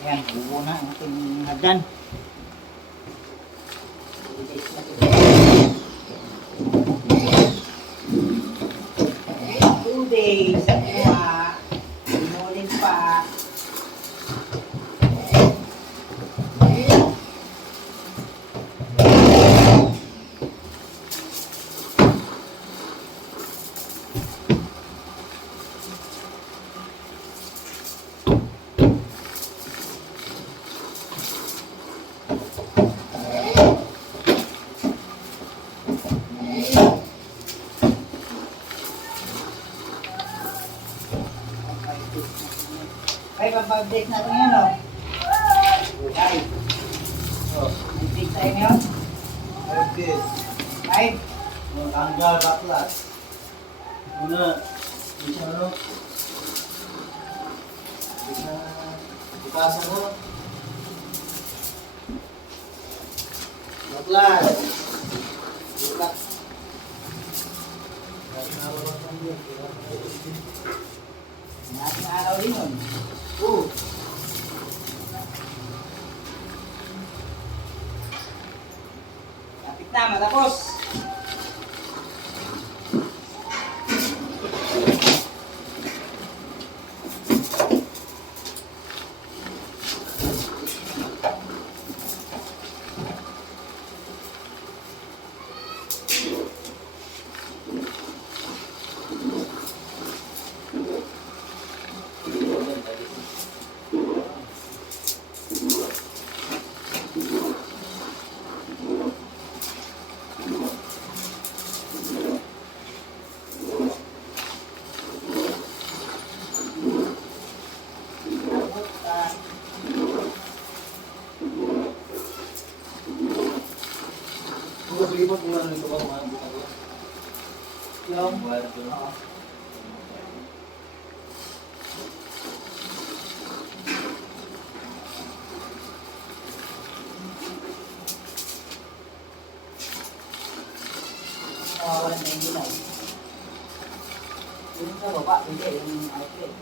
Ayan, buo na ang ating hagdan. 2 days at kuha. Inulit pa. Ay, pag-break natin yan, o. Ay. May break tayo ngayon? Okay. Ay. Tanggal baklas. Una, bisa no? Bisa dipasang mo. Baklas. Baklas. Natin araw din yun. Kapit na, matapos. Lipat mula nito ba mga butang? Yung buwan ito. Wala na yung ginaw. Yung sa baba, hindi. Yung outlet.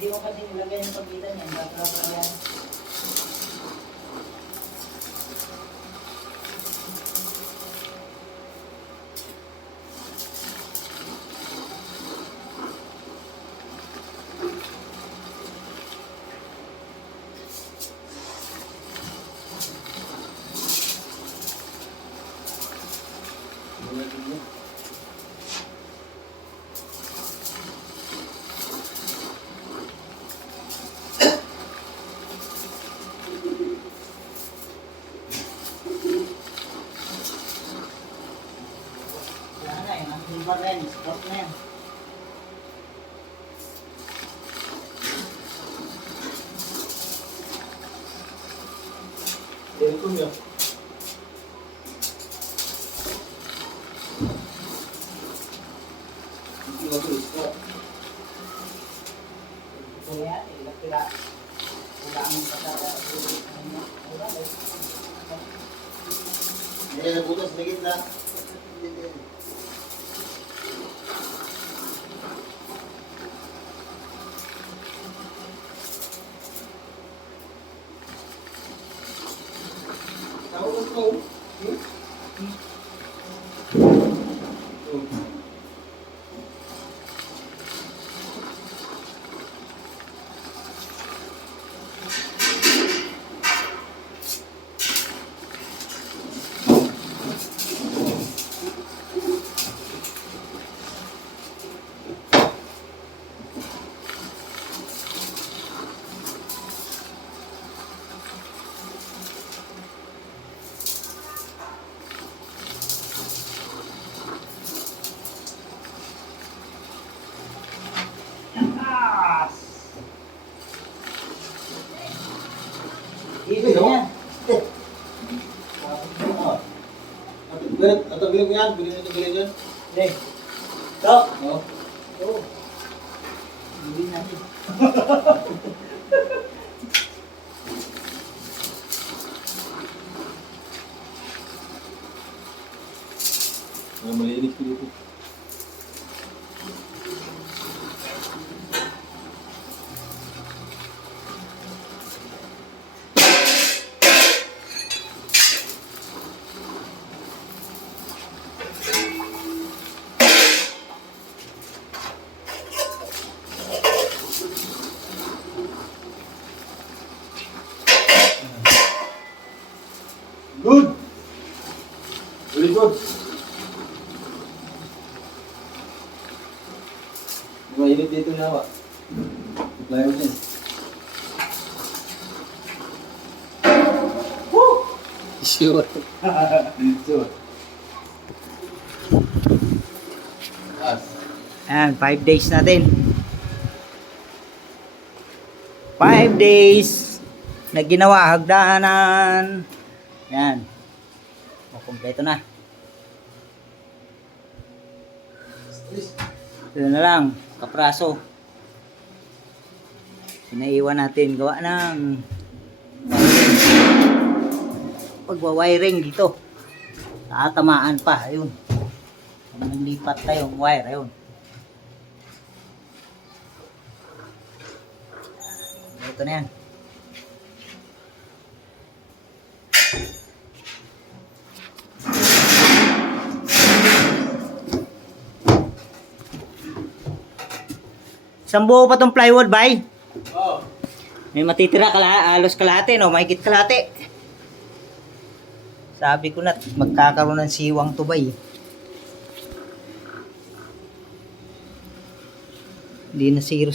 Hindi mo kasi nilagay ng pagitan yan. Ba't yan? Iba rin, stop na yan. Welcome ya. Hindi mo ito stop. Kaya, ilang-pila. Wala ang kasara. Wala eh. Hindi na butas na gitna. Easy yan. Tanggalin ko yan. Bilhin na tanggalin yan. Hindi. Ito. Oo. Oo. Hindi natin. Malinis ko dito. Good! Very good. Mainit dito na hawa. Apply mo din. Woo! Sure. Sure. As. Ayan, 5 days natin. 5 days na ginawa, hagdanan. Yan. O, kompleto na. Ito na lang, kapraso. Pinaiwan natin, gawa ng pagwawiring dito. Tatamaan pa, ayun. Naglipat tayo yung wire, ayun. Ito na yan. Isang buo pa tong plywood, bay. Oh. May matitira halos kalahati, no? Mahigit kalahati. Sabi ko na, magkakaroon ng siwang to, bay. Hindi na 0-0.